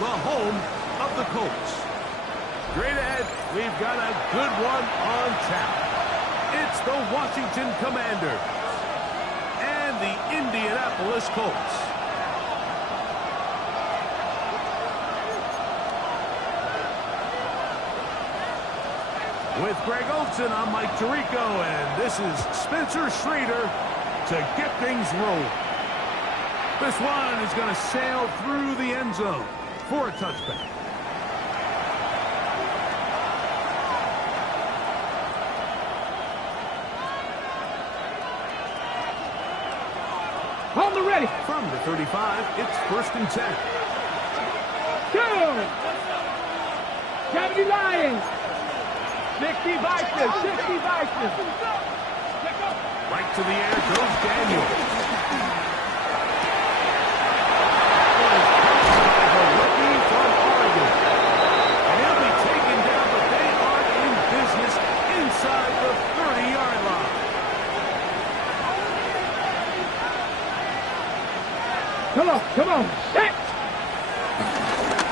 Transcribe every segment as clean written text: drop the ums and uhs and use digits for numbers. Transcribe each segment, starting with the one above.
the home of the Colts. Straight ahead, we've got a good one on tap. It's the Washington Commanders and the Indianapolis Colts. With Greg Olson, I'm Mike Tirico, and this is Spencer Schrader to get things rolling. This one is going to sail through the end zone for a touchback. Hold the ready. From the 35, it's 1st and 10. Go! 70 Lions. 60 Vikings. 60 Vikings. Right to the air goes Daniel. The rookie from Oregon. And he'll be taken down, but they are in business inside the 30-yard line. Come on. Set.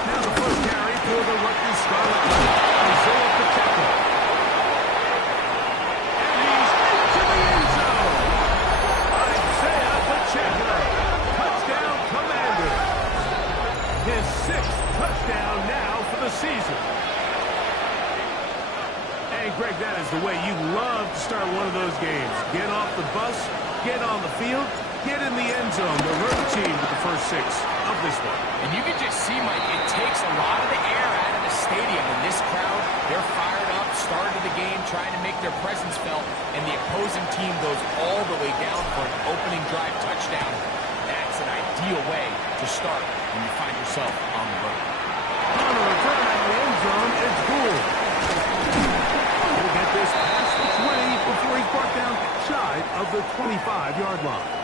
Now the first carry for the Rutgers Scarlet Knights, Isaiah Pacheco. And he's into the end zone. Isaiah Pacheco. Touchdown Commanders. His 6th touchdown now for the season. Hey, Greg, that is the way you love to start one of those games. Get off the bus, get on the field, get in the end zone. The road team with the first 6 of this one. And you can just see, Mike, it takes a lot of the air out of the stadium. And this crowd, they're fired up, started the game, trying to make their presence felt. And the opposing team goes all the way down for an opening drive touchdown. That's an ideal way to start when you find yourself on the road. On the return out of the end zone, it's Gould. He'll get this past the 20 before he's brought down shy of the 25-yard line.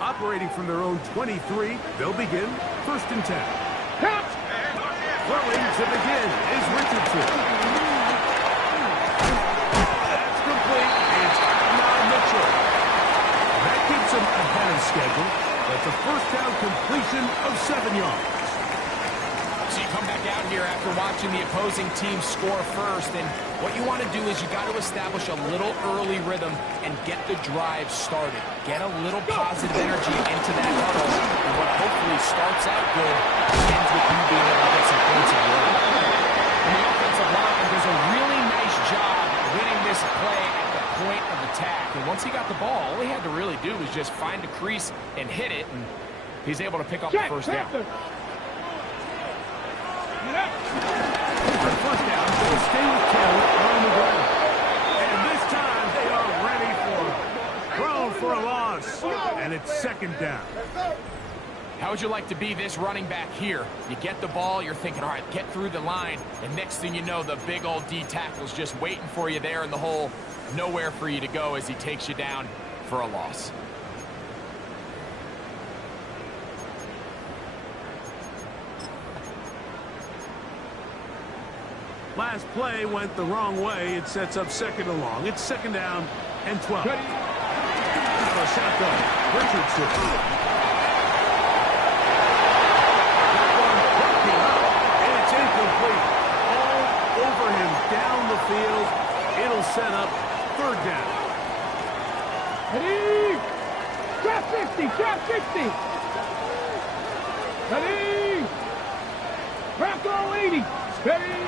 Operating from their own 23, they'll begin 1st and 10. Catch. Throwing to begin is Richardson. That's complete. It's now Mitchell. That keeps him ahead of schedule. That's a 1st down completion of 7 yards. So you come back out here after watching the opposing team score first, and what you want to do is you got to establish a little early rhythm and get the drive started. Get a little positive energy into that huddle, and what hopefully starts out good ends with you being able to get some points of your own. And the offensive line does a really nice job winning this play at the point of attack. And once he got the ball, all he had to really do was just find a crease and hit it, and he's able to pick up the 1st down. On 1st down, they'll stay with Taylor on the ground. And this time, they are ready for it. Thrown for a loss. And it's 2nd down. How would you like to be this running back here? You get the ball, you're thinking, all right, get through the line, and next thing you know, the big old D tackle's just waiting for you there in the hole. Nowhere for you to go as he takes you down for a loss. Last play went the wrong way. It sets up 2nd and long. It's 2nd down and 12. Out of shotgun, Richardson. That one broken up, and it's incomplete. All over him down the field. It'll set up 3rd down. Ready. Drop 60. Drop 60. Ready. Drop all 80. Ready.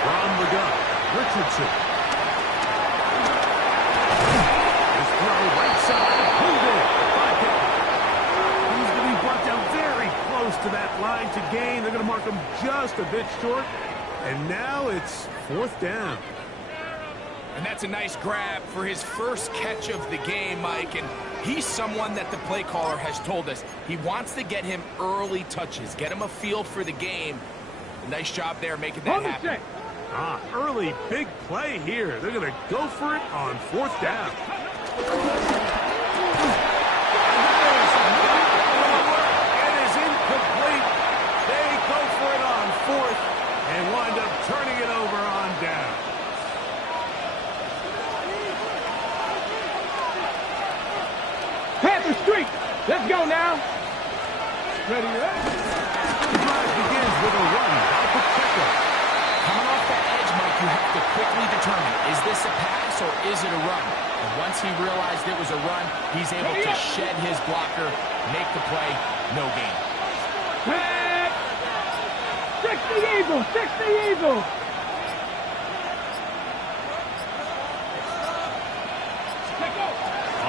From the gun, Richardson. His throw right side, pulled in by Pickett. He's going to be brought down very close to that line to gain. They're going to mark him just a bit short. And now it's 4th down. And that's a nice grab for his first catch of the game, Mike. And he's someone that the play caller has told us he wants to get him early touches, get him a feel for the game. Nice job there making that happen. Early big play here. They're going to go for it on 4th down. It is incomplete. They go for it on 4th and wind up turning it over on down. Panther streak. Let's go now. Ready, ready. The drive begins with a run by Pacheco. Coming off that edge, Mike, you have to quickly determine, is this a pass or is it a run? And once he realized it was a run, he's able to shed his blocker, make the play, no gain. Head. 60 Eagles, 60 Eagles.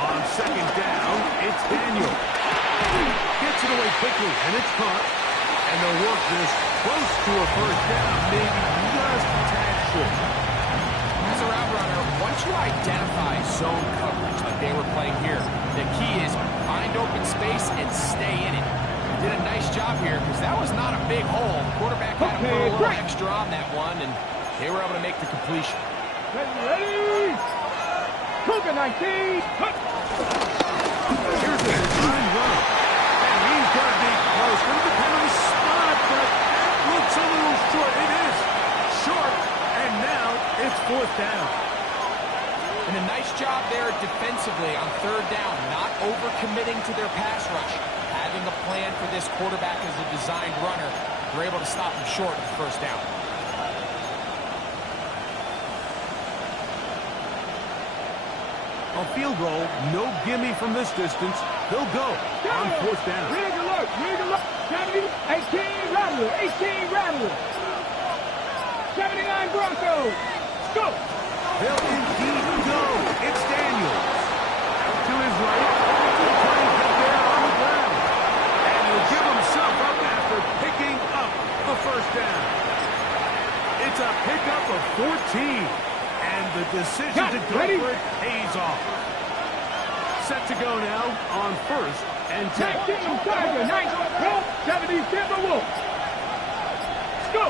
On 2nd down, it's Daniel. Gets it away quickly, and it's caught. And they'll work this close to a 1st down, maybe just a tad short. As a route runner, once you identify zone coverage like they were playing here, the key is find open space and stay in it. Did a nice job here because that was not a big hole. Quarterback had to put a little extra on that one, and they were able to make the completion. Ready. Cougar 19. Here's the design run. And he's going to be close. Going to depend on the spot, but that looks a little short. It is short, and now it's 4th down. And a nice job there defensively on 3rd down, not overcommitting to their pass rush. Having a plan for this quarterback as a designed runner, they're able to stop him short of the 1st down. A field goal, no gimme from this distance. They'll go on 4th down. Rig alert, 70, 18 Rattler, 18 Rattler. 79 Broncos. Go. They'll indeed go. It's Daniels. Out to his right. He'll try and get there on the ground. And he'll give himself up after picking up the 1st down. It's a pickup of 14. And the decision to go for it pays off. Set to go now on 1st and 10. 19 Tiger, 70 Timberwolves. Go.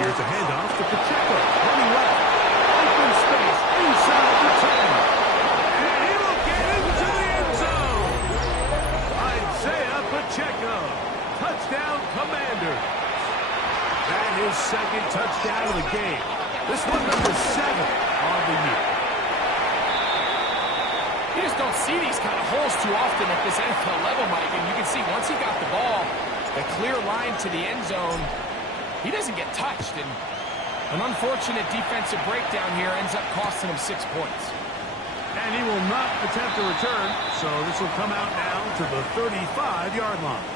Here's a handoff to Pacheco. Running left. Open space inside the 10. And he'll get into the end zone. Isaiah Pacheco. Touchdown, Commander. That is 2nd touchdown of the game. This one number 7 on the year. You just don't see these kind of holes too often at this NFL level, Mike. And you can see once he got the ball, the clear line to the end zone, he doesn't get touched. And an unfortunate defensive breakdown here ends up costing him 6 points. And he will not attempt a return, so this will come out now to the 35-yard line.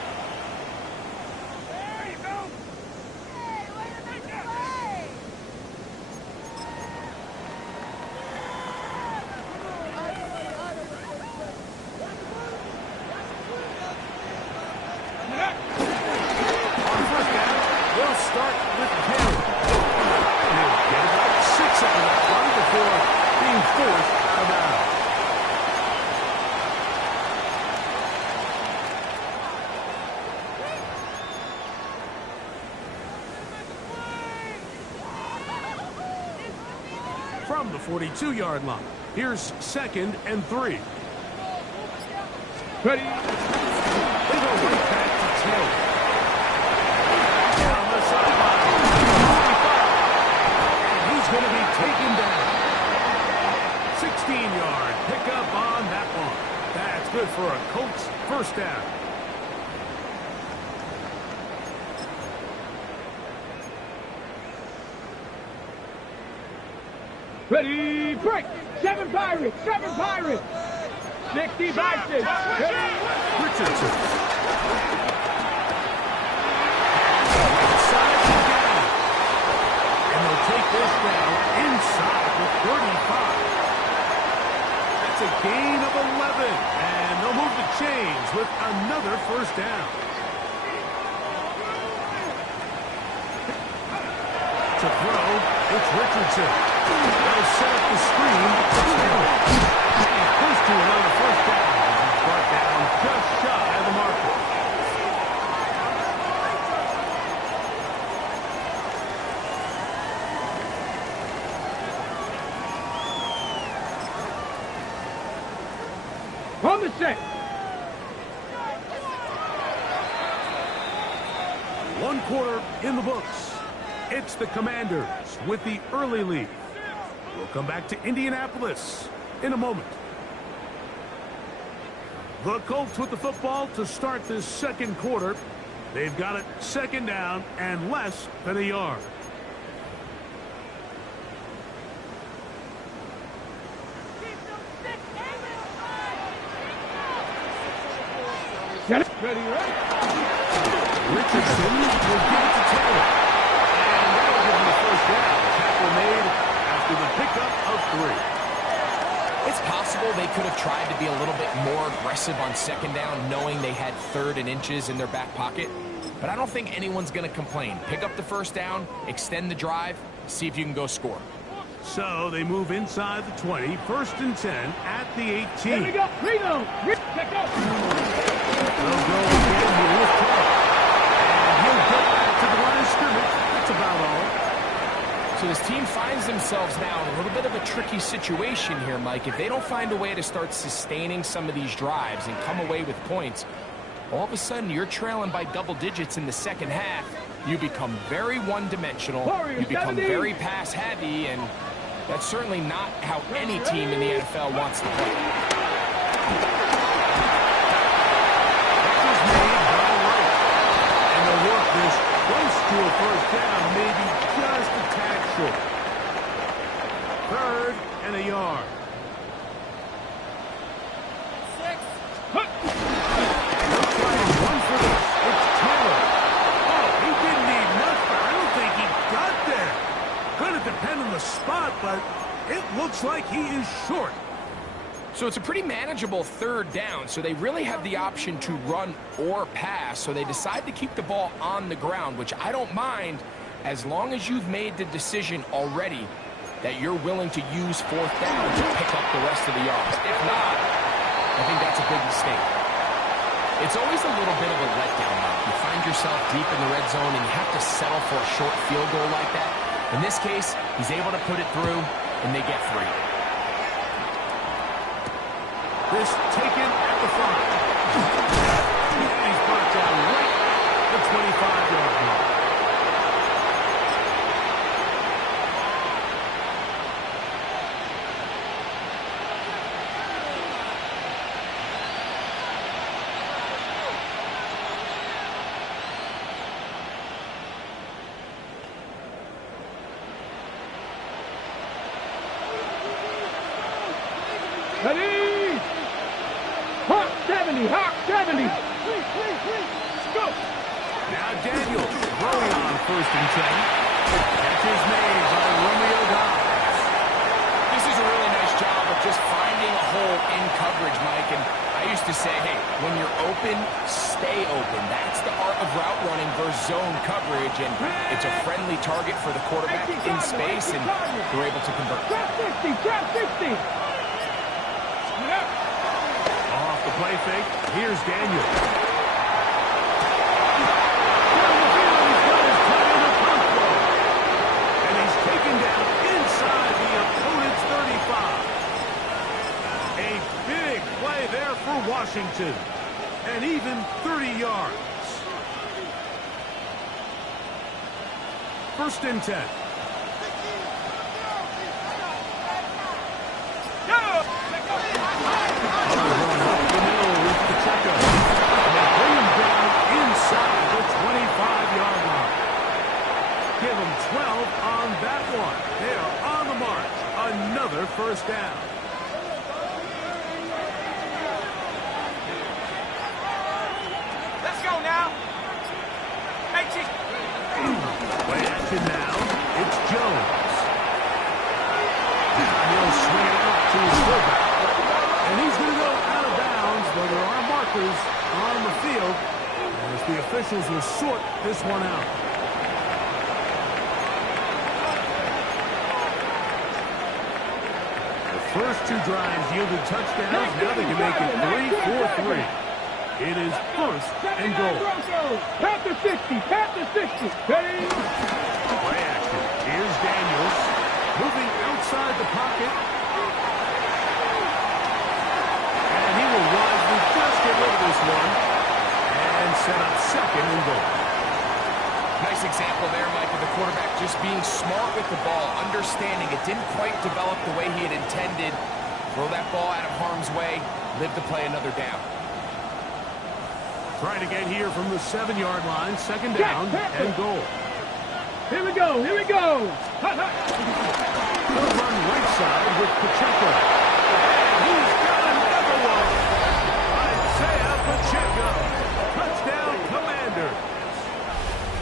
From the 42-yard line. Here's 2nd and 3. Ready. They go right back to Taylor. Down the sideline. And he's going to be taken down. 16-yard pickup on that one. That's good for a Colts 1st down. Ready, break. 7 Pirates, 7 Pirates. 60 Vices. Ready. Richardson. And they'll take this down inside the 35. That's a gain of 11. And they'll move the chains with another 1st down. To throw, it's Richardson. They'll set up the screen. He's close to another 1st down. He's brought down just shy of the marker. On the set. One quarter in the books. It's the Commanders with the early lead. We'll come back to Indianapolis in a moment. The Colts with the football to start this second quarter. They've got it second down and less than a yard. Get it. Ready, right? Richardson will give it to Taylor. And that'll give him the first down. Tackle made after the pickup of 3. It's possible they could have tried to be a little bit more aggressive on second down, knowing they had 3rd and inches in their back pocket. But I don't think anyone's going to complain. Pick up the first down, extend the drive, see if you can go score. So they move inside the 20, 1st and 10 at the 18. Here we go. Reno. Check out. They'll go again here with Taylor. And he'll get back to the line of scrimmage. That's about all. So this team finds themselves now in a little bit of a tricky situation here, Mike. If they don't find a way to start sustaining some of these drives and come away with points, all of a sudden you're trailing by double digits in the second half. You become very one-dimensional. You become very pass-heavy, and that's certainly not how any team in the NFL wants to play. Catches made by Wright. And they'll work this close to a first down, maybe just a tad short. 3rd and a yard. 6. They'll try and run for this. It's Taylor. Oh, he didn't need much, but I don't think he got there. Could have depended on the spot, but it looks like he is short. So it's a pretty manageable 3rd down, so they really have the option to run or pass, so they decide to keep the ball on the ground, which I don't mind as long as you've made the decision already that you're willing to use 4th down to pick up the rest of the yards. If not, I think that's a big mistake. It's always a little bit of a letdown. You find yourself deep in the red zone and you have to settle for a short field goal like that. In this case, he's able to put it through, and they get 3. This taken at the 5. And he's brought down right at the 25-yard mark. Ready. Hawk 70. Hawk 70. Let's go. Now Daniels throwing on 1st and 10. Catch is made by Romeo Dobbs. This is a really nice job of just finding a hole in coverage, Mike. And I used to say, hey, when you're open, stay open. That's the art of route running versus zone coverage. And it's a friendly target for the quarterback in space, and they're able to convert. Trap 60. Trap 60. Off the play fake, here's Daniels. And he's taken down inside the opponent's 35. A big play there for Washington. And even 30 yards. 1st and 10. Give them 12 on that one. They are on the march. Another first down. Let's go now. Play action now. It's Jones. Now he'll swing it out to his fullback. And he's going to go out of bounds, though there are markers on the field as the officials will sort this one out. First 2 drives yielded touchdowns. Now they can make it 3-4-3. It is 1st and goal. Panther 60. Panther 60. Ready. Play action. Here's Daniels moving outside the pocket. And he will set up second and goal. Nice example there, Mike, of the quarterback just being smart with the ball, understanding it didn't quite develop the way he had intended. Throw that ball out of harm's way, live to play another down. Trying to get here from the 7-yard line, second down and goal. Here we go, here we go. They'll run right side with Pacheco. And he's got another one. Isaiah Pacheco. Touchdown, Commanders.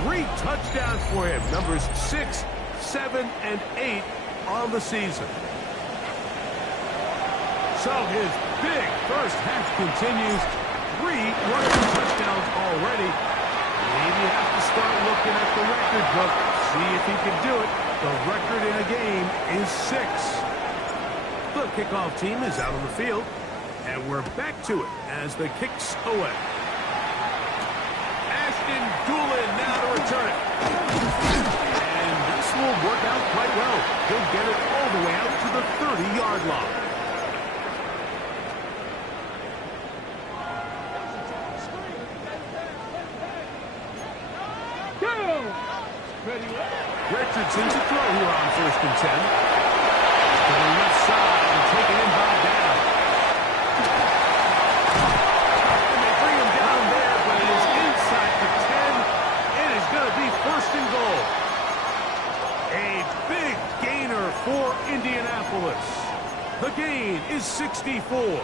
3 touchdowns for him. Numbers 6, 7, and 8 on the season. So his big first half continues. 3 rushing touchdowns already. Maybe you have to start looking at the record book. See if he can do it. The record in a game is 6. The kickoff team is out on the field. And we're back to it as the kick's away. Ashton Doolin now to return it. And this will work out quite well. He'll get it all the way out to the 30-yard line. Richardson to throw here on 1st and 10. To the left side and taken in by Down. And they bring him down there, but it is inside the 10. It is going to be 1st and goal. A big gainer for Indianapolis. The gain is 64.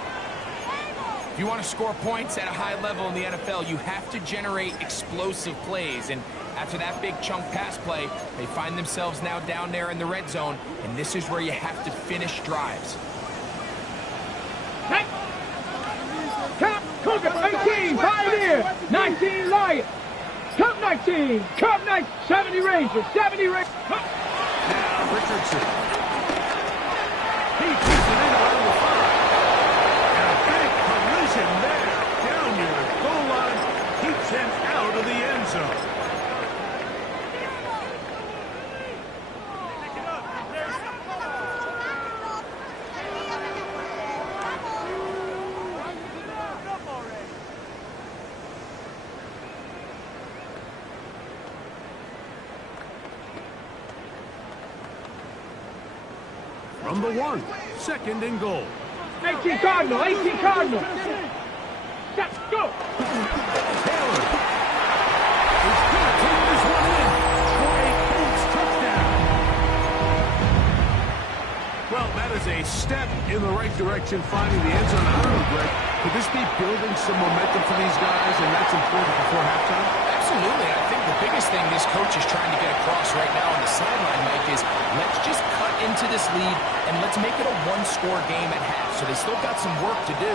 If you want to score points at a high level in the NFL, you have to generate explosive plays. And after that big chunk pass play, they find themselves now down there in the red zone, and this is where you have to finish drives. Top Cougar, 18, Pioneer, 19, Lion. Top 19, Cup 9, 70 Rangers, 70 Rangers. Now Richardson. He keeps it in around the 5. And a big collision there down near the goal line keeps him out of the end zone. From the 1, 2nd and goal. 18 Cardinal, 18 Cardinal. Stop, go. Taylor is going to take this one in for a Colts touchdown. Well, that is a step in the right direction, finding the end zone. I don't know, Greg. Could this be building some momentum for these guys, and that's important before halftime? Absolutely. I think the biggest thing this coach is trying to get across right now on the sideline, Mike, is let's just cut into this lead and let's make it a 1-score game at half. So they still got some work to do,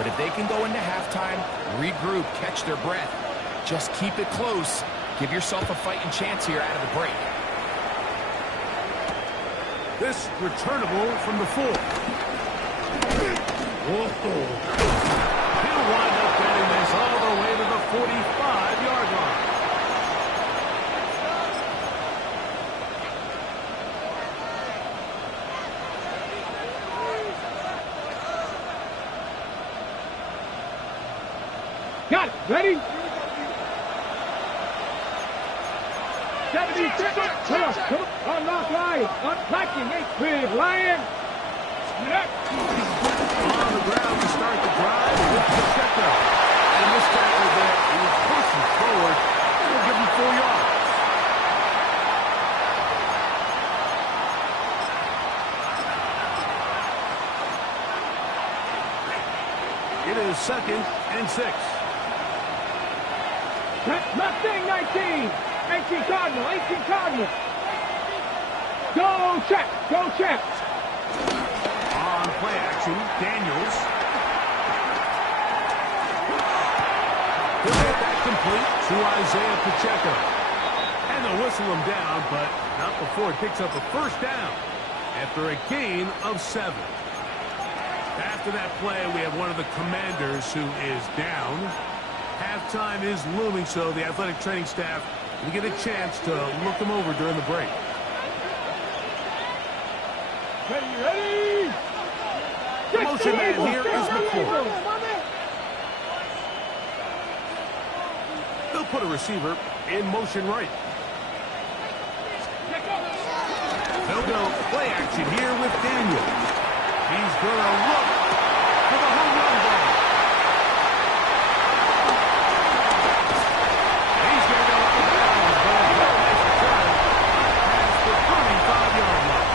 but if they can go into halftime, regroup, catch their breath, just keep it close, give yourself a fighting chance here out of the break. This returnable from the 4. Whoa. He'll wind up getting this all the way to the 45-yard line. Got it, ready? 76, come on, unlock Lion, unlocking 8-crib, Lion. On the ground to start the drive with Pacheco. And this tackle there, he was pushing forward. We'll give him 4 yards. It is 2nd and 6. Mustang 19, 18 Cardinal, 18 Cardinal. Go check, go check. On play action, Daniels. He'll get that complete to Isaiah Pacheco. And they'll whistle him down, but not before he picks up a 1st down after a gain of 7. After that play, we have one of the Commanders who is down. Halftime is looming, so the athletic training staff will get a chance to look them over during the break. Ready? The motion man here is McCoy. put a receiver in motion right. They'll go play action here with Daniel. He's going to look for the home run ball. He's going to go up the bounds, but a very nice return past the 35-yard line.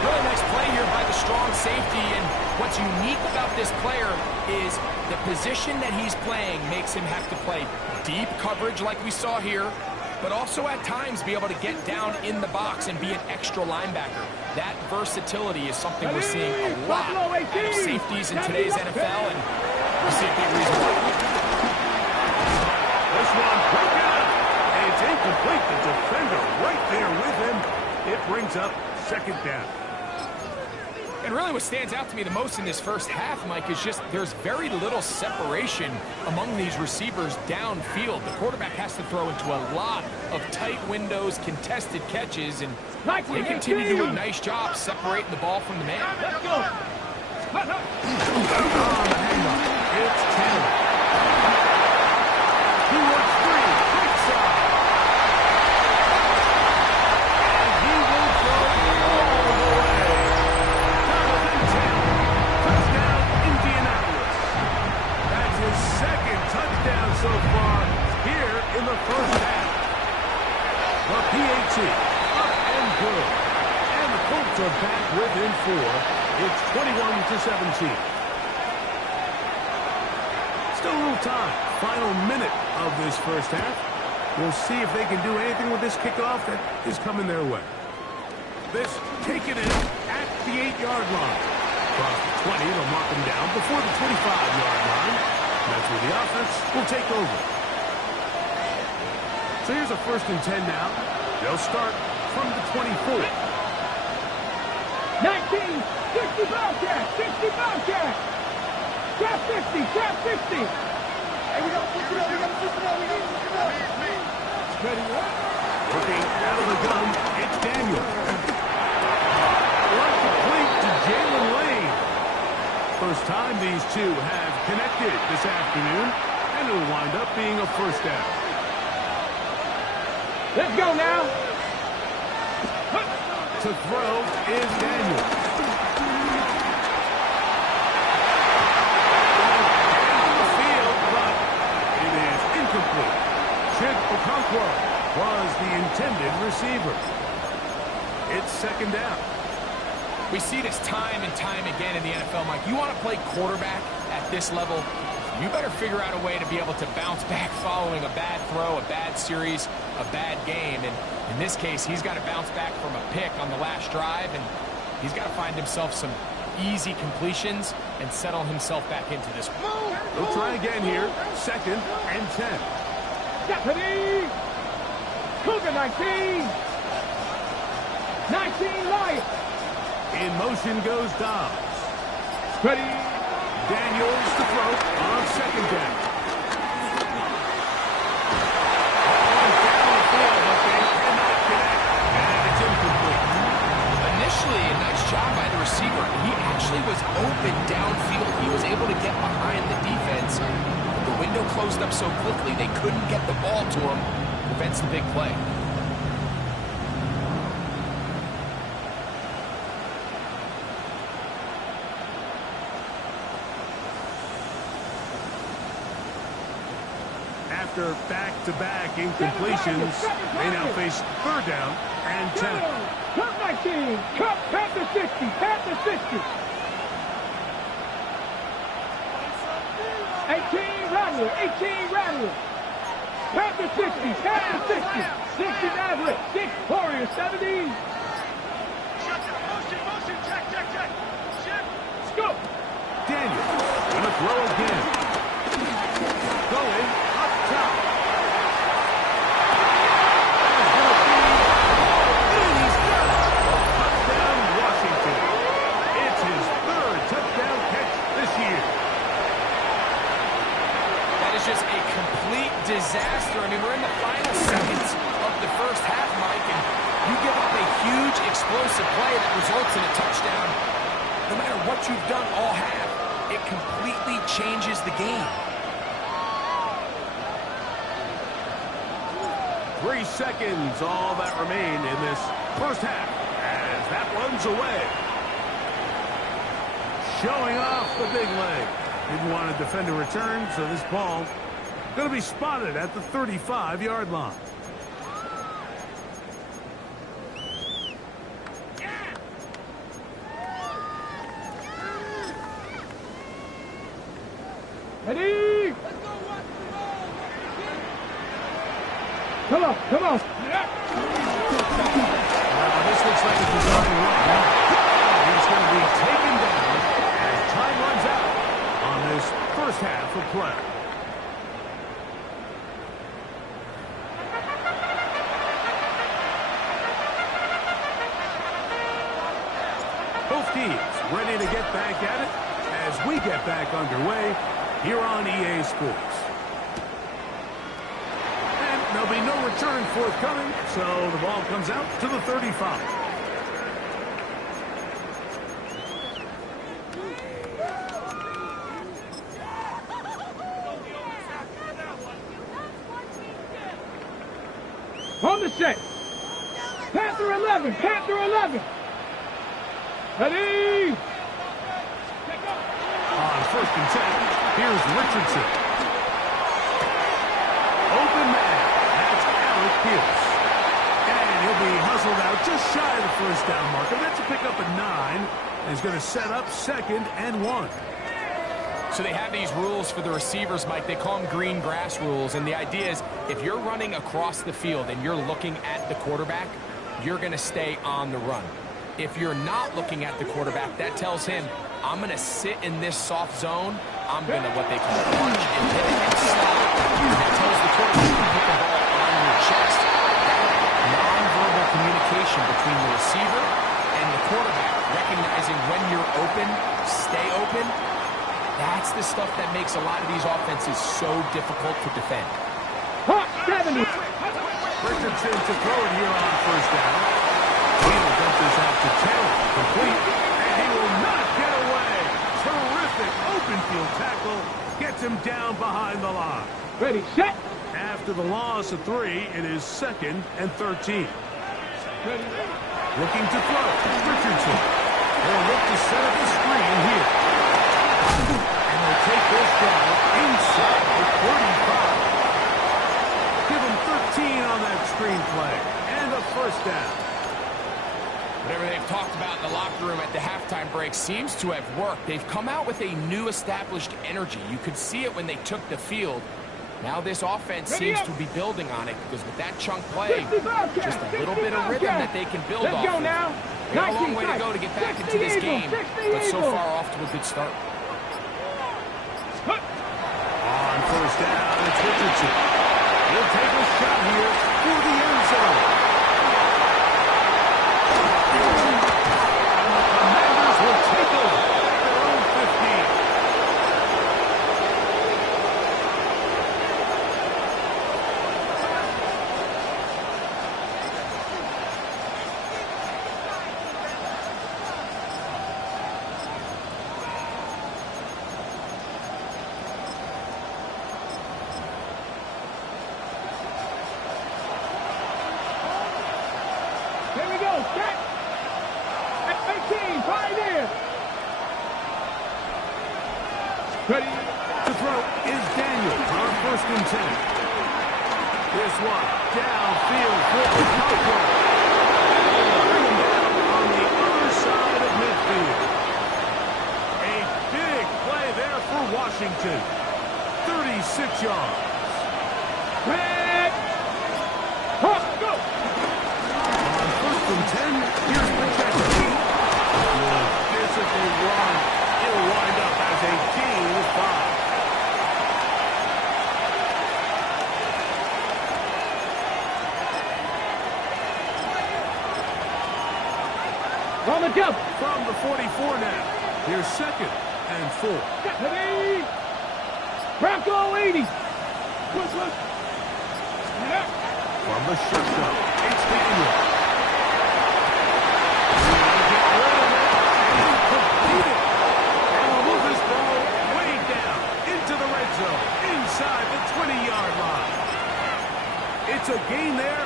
Really nice play here by the strong safety, and what's unique about this player is the position that he's playing makes him have to play deep coverage like we saw here, but also at times be able to get down in the box and be an extra linebacker. That versatility is something we're seeing a lot out of safeties in today's NFL, and we see a big reason why. This one broke out. It's incomplete. The defender right there with him. It brings up second down. And really what stands out to me the most in this first half, Mike, is just there's very little separation among these receivers downfield. The quarterback has to throw into a lot of tight windows, contested catches, and they continue to do a nice job separating the ball from the man. Let's go. On the handoff. It's Taylor. He works free. Right side. And he will go all the way. Touchdown, Indianapolis. That's his second touchdown so far here in the first half. The PAT up and good. And the Colts are back within 4. It's 21-17. Still a little time. Final minute of this first half. We'll see if they can do anything with this kickoff that is coming their way. This taken in at the 8-yard line. Across the 20, they'll mark them down before the 25-yard line. That's where the offense will take over. So here's a 1st and 10 now. They'll start from the 24. 19, 65 jack, 65 jack. Trap 50, trap 50. Hey, we got to push it up, we got to push it up, we got to push it up. Ready up. Looking out of the gun, it's Daniel. Right complete to Jalen Lane. First time these two have connected this afternoon, and it'll wind up being a first down. Let's go now. To throw is Daniel. Down the field, but it is incomplete. Chip Okonkwo was the intended receiver. It's second down. We see this time and time again in the NFL, Mike. You want to play quarterback at this level, you better figure out a way to be able to bounce back following a bad throw, a bad series, a bad game. And in this case, he's got to bounce back from a pick on the last drive, and he's got to find himself some easy completions and settle himself back into this one. We'll try again here. 2nd and 10. Deputy! Cougar 19! 19 Lions! In motion goes Dobbs. Ready? Daniels to throw on 2nd down. Down the field, but they cannot connect, and it's incomplete. Initially, a nice job by the receiver. He actually was open downfield. He was able to get behind the defense. The window closed up so quickly they couldn't get the ball to him. Prevents the big play. After back-to-back incompletions, they now face 3rd down and 10. Cup 19, Cup Panther 60, Panther 60. 18 Rattler, 18 Rattler. Panther 60, Panther 60. 60 Maverick, 6 Warrior 70. Motion, check. Scoop. Daniel, gonna throw again. Going up top. And he's got it. Touchdown, Washington. It's his 3rd touchdown catch this year. That is just a complete disaster. I mean, we're in the final seconds of the first half, Mike, and you give up a huge explosive play that results in a touchdown. No matter what you've done all half, it completely changes the game. 3 seconds, all that remain in this first half as that runs away. Showing off the big leg. Didn't want to defend a return, so this ball going to be spotted at the 35-yard line. Ready? Come on, come on. This looks like a design run. He's going to be taken down as time runs out on this first half of play. Both teams ready to get back at it as we get back underway here on EA Sports. And there'll be no return forthcoming, so the ball comes out to the 35. On the set. Panther 11, Panther 11. Ready? On 1st and 10, here's Richardson. Open man, that's Alec Pierce. And he'll be hustled out just shy of the first down marker. That's a pickup at 9. And he's going to set up 2nd and 1. So they have these rules for the receivers, Mike. They call them green grass rules. And the idea is if you're running across the field and you're looking at the quarterback, you're going to stay on the run. If you're not looking at the quarterback, that tells him, I'm going to sit in this soft zone. I'm going to, what they call, punch and hit it and stop. That tells the quarterback to put the ball on your chest. That nonverbal communication between the receiver and the quarterback, recognizing when you're open, stay open, that's the stuff that makes a lot of these offenses so difficult to defend. Hot 70. Richardson to throw it here on 1st down. He'll dump this out to Taylor. Complete. And he will not get away. Terrific open field tackle. Gets him down behind the line. Ready, set. After the loss of 3, it is 2nd and 13. Ready. Looking to throw. Richardson. They'll look to set up the screen here. And they'll take this down inside the 35. Give him 13 on that screen play. And a 1st down. Whatever they've talked about in the locker room at the halftime break seems to have worked. They've come out with a new established energy. You could see it when they took the field. Now this offense seems to be building on it because with that chunk play, just a little bit of rhythm that they can build off of. They have a long way to go to get back into this game, but so far off to a good start. On 1st down, it's Richardson. He'll take a shot here for the end zone. And the Commanders will take over at their own 15. Here we go, set. At 18, Pioneer. Ready. To throw is Daniel on 1st and 10. This one downfield for the Cowboys. Bring him down on the other side of midfield. A big play there for Washington. 36 yards. Red. Hawk, go. On 1st and 10, here's protection. Physical run. It'll wind up as a gain of 5. On the jump. From the 44 now. Here's 2nd and 4. Ready. Bronco 80. Yeah. From the shotgun, it's Daniel. Complete it. And we'll move this ball way down into the red zone, inside the 20-yard line. It's a gain there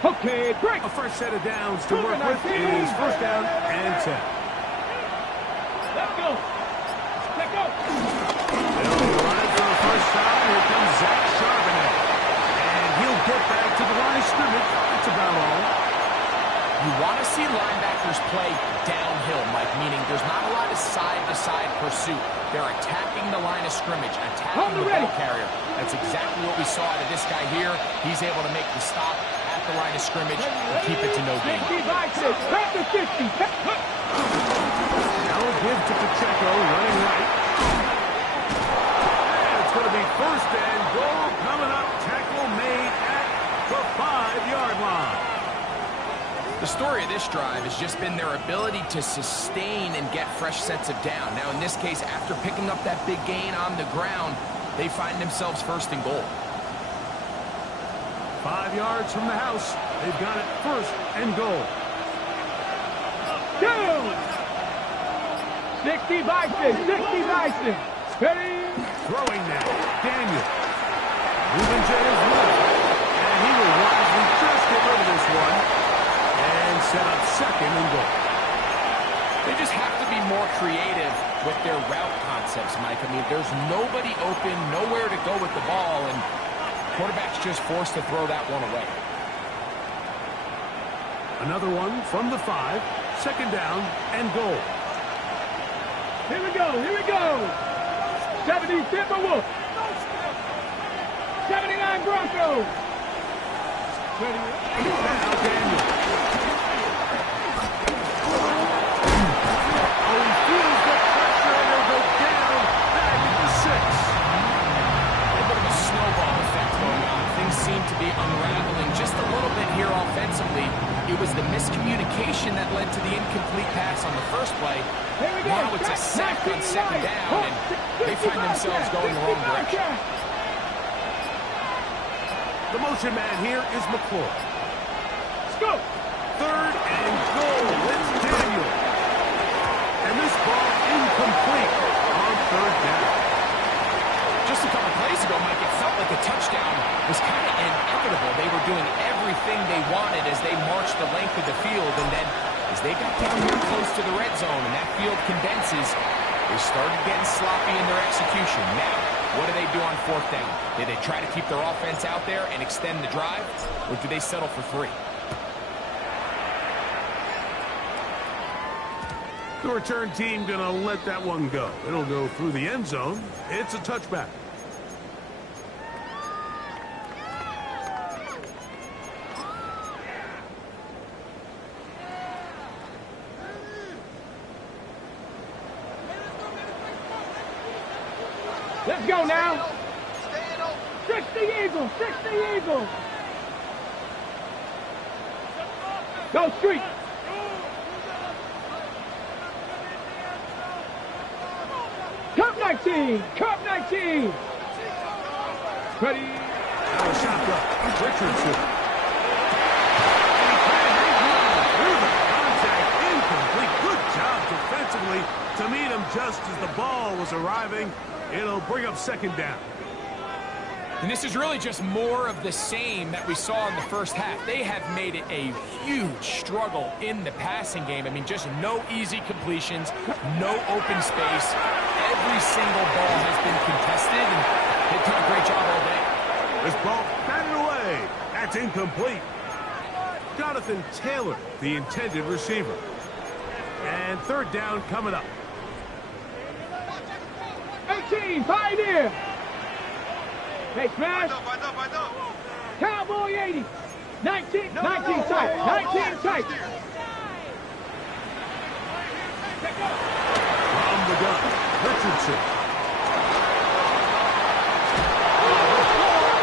Okay, break. A fresh set of downs to work with is first down and 10. Let's go. Let's go. They'll run it for the first time. Here comes Zach Charbonnet. And he'll get back to the line of scrimmage. That's about all. You want to see linebackers play downhill, Mike, meaning there's not a lot of side-to-side pursuit. They're attacking the line of scrimmage, attacking the ball carrier. That's exactly what we saw out of this guy here. He's able to make the stop at the line of scrimmage and keep it to no gain. Grab the 50. Now a give to Pacheco, running right. And it's going to be first and goal coming up. Tackle made at the 5-yard line. The story of this drive has just been their ability to sustain and get fresh sets of down. Now, in this case, after picking up that big gain on the ground, they find themselves first and goal. 5 yards from the house. They've got it first and goal. Down. 60 Bison. 60 Bison. Ready? Throwing now. Daniel. Moving to his left. And he will wisely just get rid of this one. And set up second and goal. They just have to be more creative with their route concepts, Mike. I mean, there's nobody open, nowhere to go with the ball, and quarterback's just forced to throw that one away. Another one from the 5. Second down and goal. Here we go. Here we go. 70 Timberwolves. 79 Broncos. Ready? Now Daniel. Oh, he feels the pressure and he'll go down back at the 6. A little bit of a snowball effect going on. Things seem to be unraveling just a little bit here offensively. It was the miscommunication that led to the incomplete pass on the first play. Now it's a sack on second down, and they find themselves going the wrong direction. The motion man here is McClure. Let's go. Third and goal. It's Daniel. And this ball incomplete on third down. Just a couple plays ago, Mike, it felt like a touchdown was kind of inevitable. They were doing everything they wanted as they marched the length of the field, and then as they got down here close to the red zone and that field condenses, they started getting sloppy in their execution. Now, what do they do on fourth down? Do they try to keep their offense out there and extend the drive, or do they settle for 3? The return team going to let that one go. It'll go through the end zone. It's a touchback. Let's go now. 60 Eagles. 60 Eagles. Go street. Cup 19. Cup 19. Ready. Now a shotgun. Richardson. Through the contact. Incomplete. Good job defensively to meet him just as the ball was arriving. It'll bring up second down. And this is really just more of the same that we saw in the first half. They have made it a huge struggle in the passing game. I mean, just no easy completions, no open space. Every single ball has been contested, and they've done a great job all day. This ball batted away. That's incomplete. Jonathan Taylor, the intended receiver. And third down coming up. 18, Pioneer. Hey, smash. Cowboy 80. 19 tight. 19 tight. From the gun, Richardson.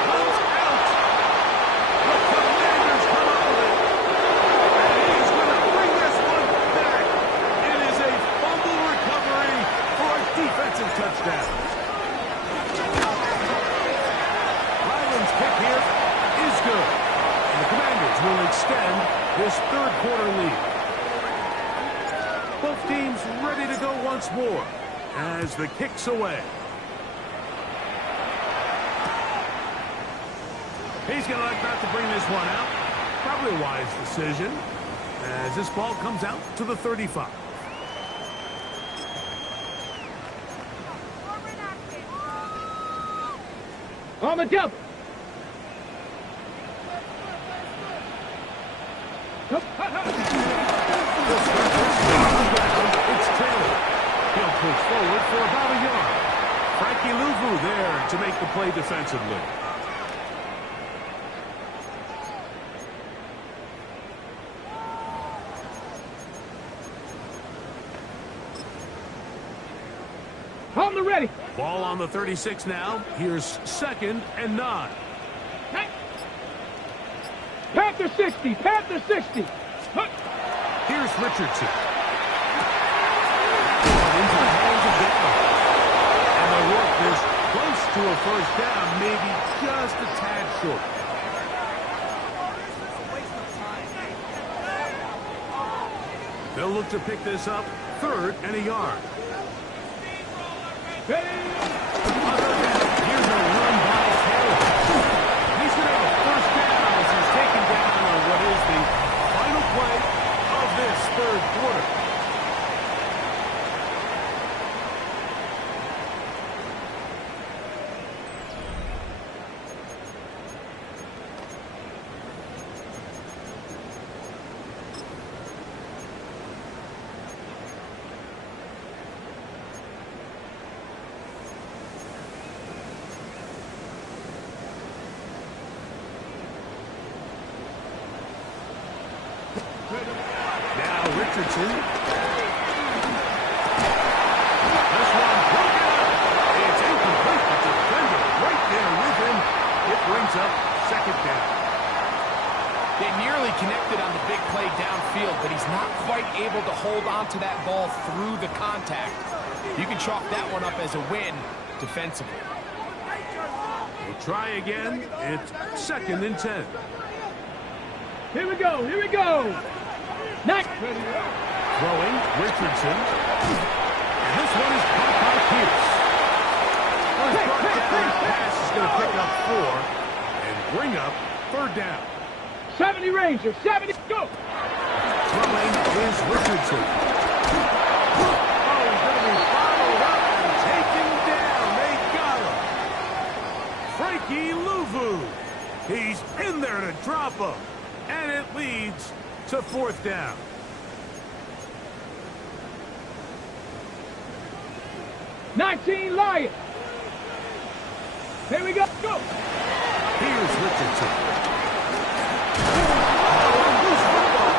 Comes out. The Commanders come up with it. And he's going to bring this one back. It is a fumble recovery for a defensive touchdown. Kick here is good. And the Commanders will extend this third quarter lead. Both teams ready to go once more as the kick's away. He's going to like not to bring this one out. Probably a wise decision as this ball comes out to the 35. On the double. It's Taylor. He'll push forward for about a yard. Frankie Louvu there to make the play defensively. On the ready. Ball on the 36 now. Here's 2nd and 9. Panther 60. Panther 60. Here's Richardson. Into the hands of Bell. And they'll work this close to a first down, maybe just a tad short. They'll look to pick this up 3rd and a yard. Here's a run by Taylor. He's going to have a first down as he's taken down on what is the final play of this 3rd quarter. Now Richardson. This one broken up. It's incomplete. The defender right there with him. It brings up 2nd down. They nearly connected on the big play downfield, but he's not quite able to hold on to that ball through the contact. You can chalk that one up as a win defensively. We'll try again. It's 2nd and 10. Here we go. Here we go. Next. Throwing, Richardson. And this one is caught by Pierce. Well, he's brought down. That pass is going to pick up 4 and bring up 3rd down. 70 Rangers. 70. Go. Throwing is Richardson. Oh, he's going to be followed up and taken down. They got him. Frankie Louvu. He's in there to drop him. And it leads to 4th down. '19 Lions. Here we go. Go. Here's Richardson. Loose football.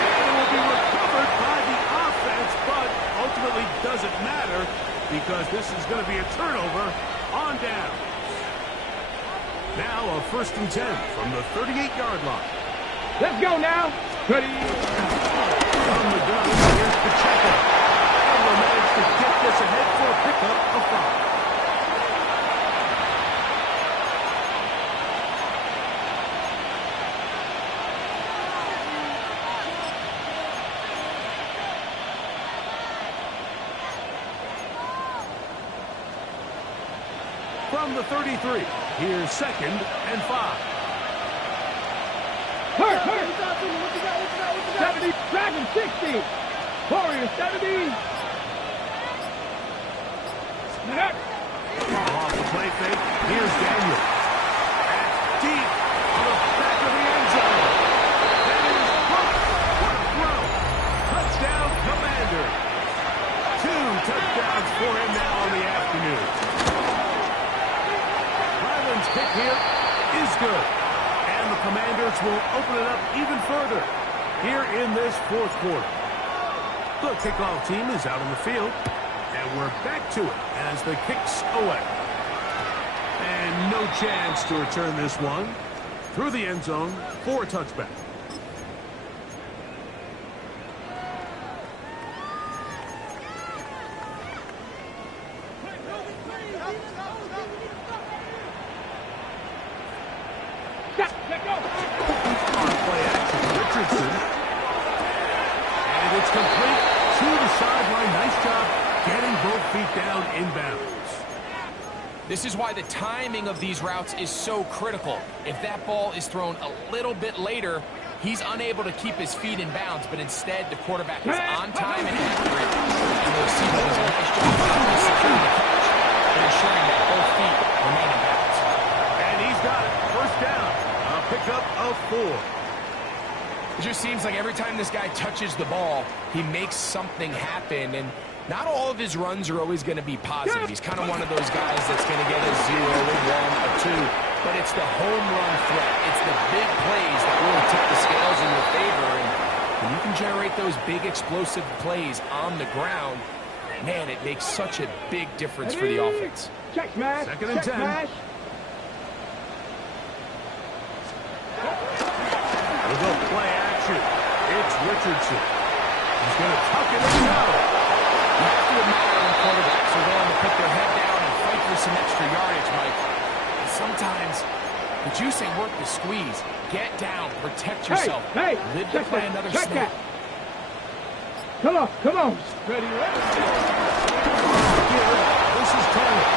And it will be recovered by the offense, but ultimately doesn't matter because this is going to be a turnover on down. Now a 1st and 10 from the 38-yard line. Let's go now. Ready. From the gun, here's Pacheco. And will manage to get this ahead for a pickup of 5. From the 33, here's 2nd and 5. Hurt. 70. Dragon 60. Warrior 70. Off the play fake, here's Daniel. That's deep on the back of the end zone. That is hooked. What a throw. Touchdown, Commander. 2 touchdowns for him now on the afternoon. Ryland's kick here is good. And the Commanders will open it up even further here in this 4th quarter. The kickoff team is out on the field. And we're back to it as the kick's away. And no chance to return this one through the end zone for a touchback. On play action, Richardson. And it's complete to the sideline. Nice job getting both feet down inbounds. This is why the timing of these routes is so critical. If that ball is thrown a little bit later, he's unable to keep his feet in bounds, but instead the quarterback is on time and accurate. And the receiver does a nice job not only securing the catch, but ensuring that both feet remain in bounds. And he's got it. First down. A pickup of 4. It just seems like every time this guy touches the ball, he makes something happen. And not all of his runs are always going to be positive. He's kind of one of those guys that's going to get a 0, a 1, a 2. But it's the home run threat. It's the big plays that really tip the scales in your favor. And when you can generate those big explosive plays on the ground, man, it makes such a big difference for the offense. Check smash. Second and 10. Smash. We'll go play action. It's Richardson. He's going to tuck it in now. You have to admire when quarterbacks are willing to put their head down and fight for some extra yardage, Mike. And sometimes the juice ain't worth the squeeze. Get down, protect yourself. Hey, live to play another check snap. that. Come on, come on. Ready, ready. This is Taylor.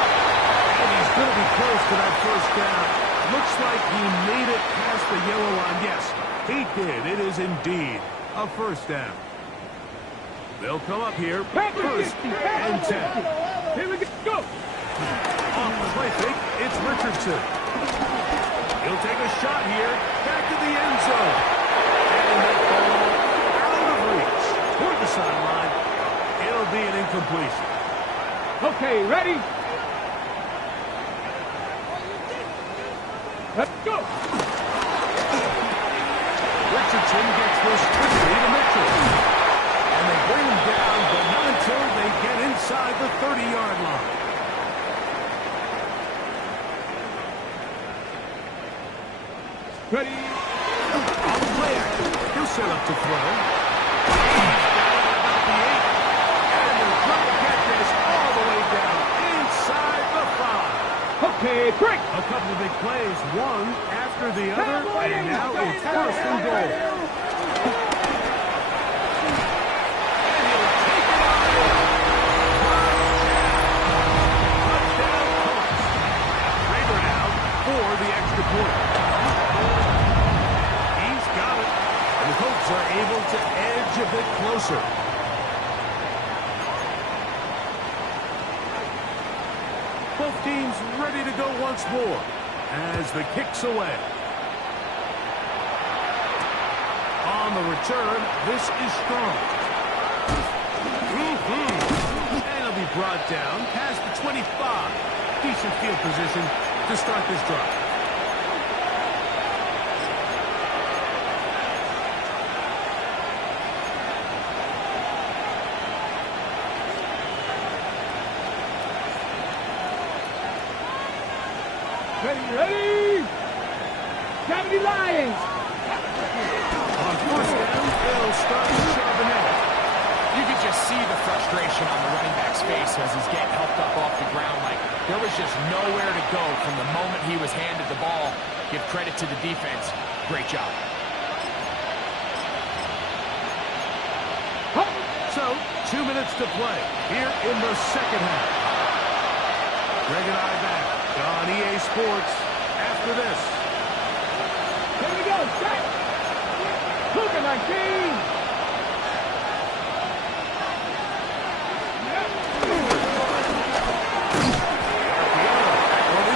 And he's going to be close to that first down. Looks like he made it past the yellow line. Yes, he did. It is indeed a first down. They'll come up here. First and 10. Here we go. Off the play fake, it's Richardson. He'll take a shot here. Back to the end zone. And that ball out of reach. Toward the sideline. It'll be an incompletion. Okay, ready? Let's go. Richardson gets this quickly to Mitchell. And they bring him down, but not until they get inside the 30-yard line. Ready? On the play action, he'll set up to throw. About the 8. And they're going to get this all the way down inside the 5. Okay, break. A couple of big plays, one after the other, and now it's first and goal. And he'll take it on in. Touchdown, Colts. Rager now for the extra point. He's got it, and the Colts are able to edge a bit closer. Both teams ready to go once more as the kick's away. On the return, this is strong. And he'll be brought down past the 25. Decent field position to start this drive. Ready, ready. 70 Lions. On first down, they'll start to sharpen it. You could just see the frustration on the running back's face as he's getting helped up off the ground. Like there was just nowhere to go from the moment he was handed the ball. Give credit to the defense. Great job. So, 2 minutes to play here in the second half. Greg and I back on EA Sports after this. Here we go, set. Cougar 19.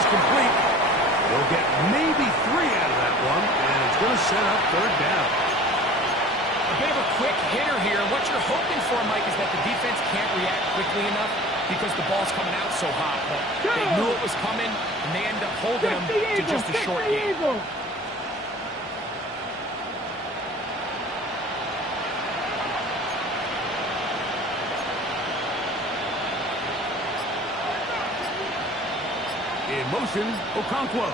Complete. They'll get maybe 3 out of that one, and it's going to set up third down. A bit of a quick hitter here. What you're hoping for, Mike, is that the defense can't react quickly enough because the ball's coming out so hot. But they knew it was coming, and they end up holding him to just a short game. In motion, Okonkwo.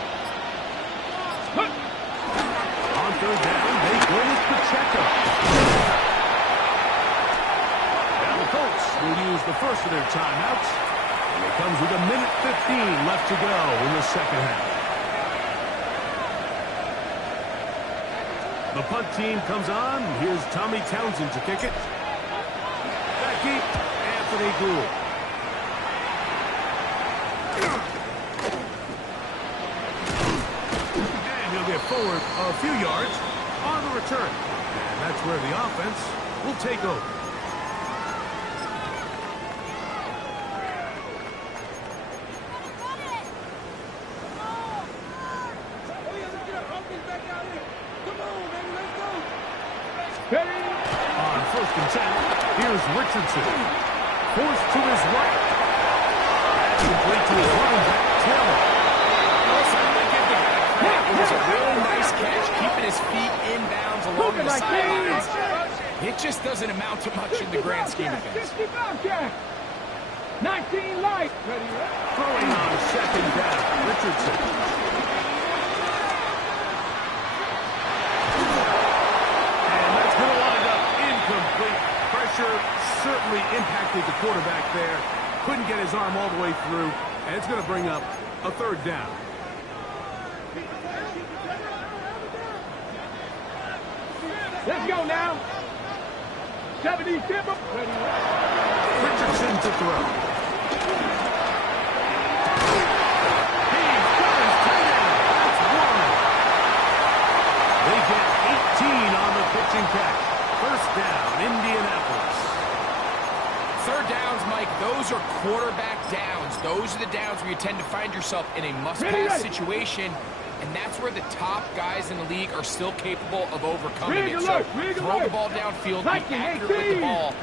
On third down, they go with Pacheco. Now the Colts will use the first of their timeouts. And it comes with 1:15 left to go in the second half. The punt team comes on. Here's Tommy Townsend to kick it. Back deep, Anthony Gould. forward a few yards on the return. And that's where the offense will take over. On first and 10, here's Richardson. Forced to his right. That's complete to his running back, Taylor. Listen, I'm going to give the guy credit. It was a really nice catch, keeping his feet inbounds along the sidelines. It just doesn't amount to much in the grand scheme of things. 19 light. Throwing on second down, Richardson. And that's going to wind up incomplete. Pressure certainly impacted the quarterback there. Couldn't get his arm all the way through, and it's going to bring up a third down. Let's go now. 70 Timber. Richardson to throw. He's got his tight end. That's one. They get 18 on the pitch and catch. First down, Indianapolis. Third downs, Mike, those are quarterback downs. Those are the downs where you tend to find yourself in a must-pass situation, and that's where the top guys in the league are still capable of overcoming it. So throw the ball downfield, be accurate with the ball.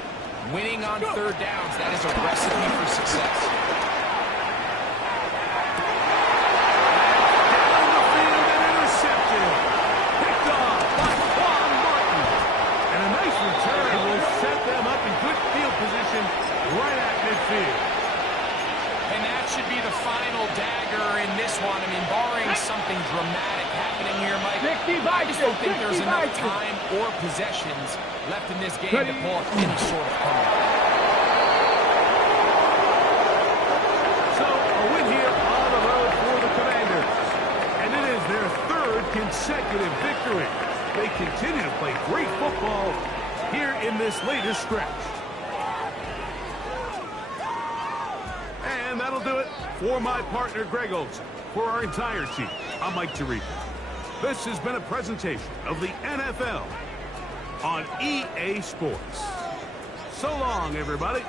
Winning on third downs, that is a recipe for success. Down the field and intercepted. Picked off by Juan Martin. And a nice return will set them up in good field position right at midfield. And that should be the final dagger in this one. I mean, barring something dramatic happening here, Mike, I just don't think there's enough time or possessions left in this game to pull off any sort of comeback. So, a win here on the road for the Commanders. And it is their third consecutive victory. They continue to play great football here in this latest stretch. And that'll do it for my partner, Greg Olson. For our entire team, I'm Mike Tirico. This has been a presentation of the NFL on EA Sports. So long, everybody.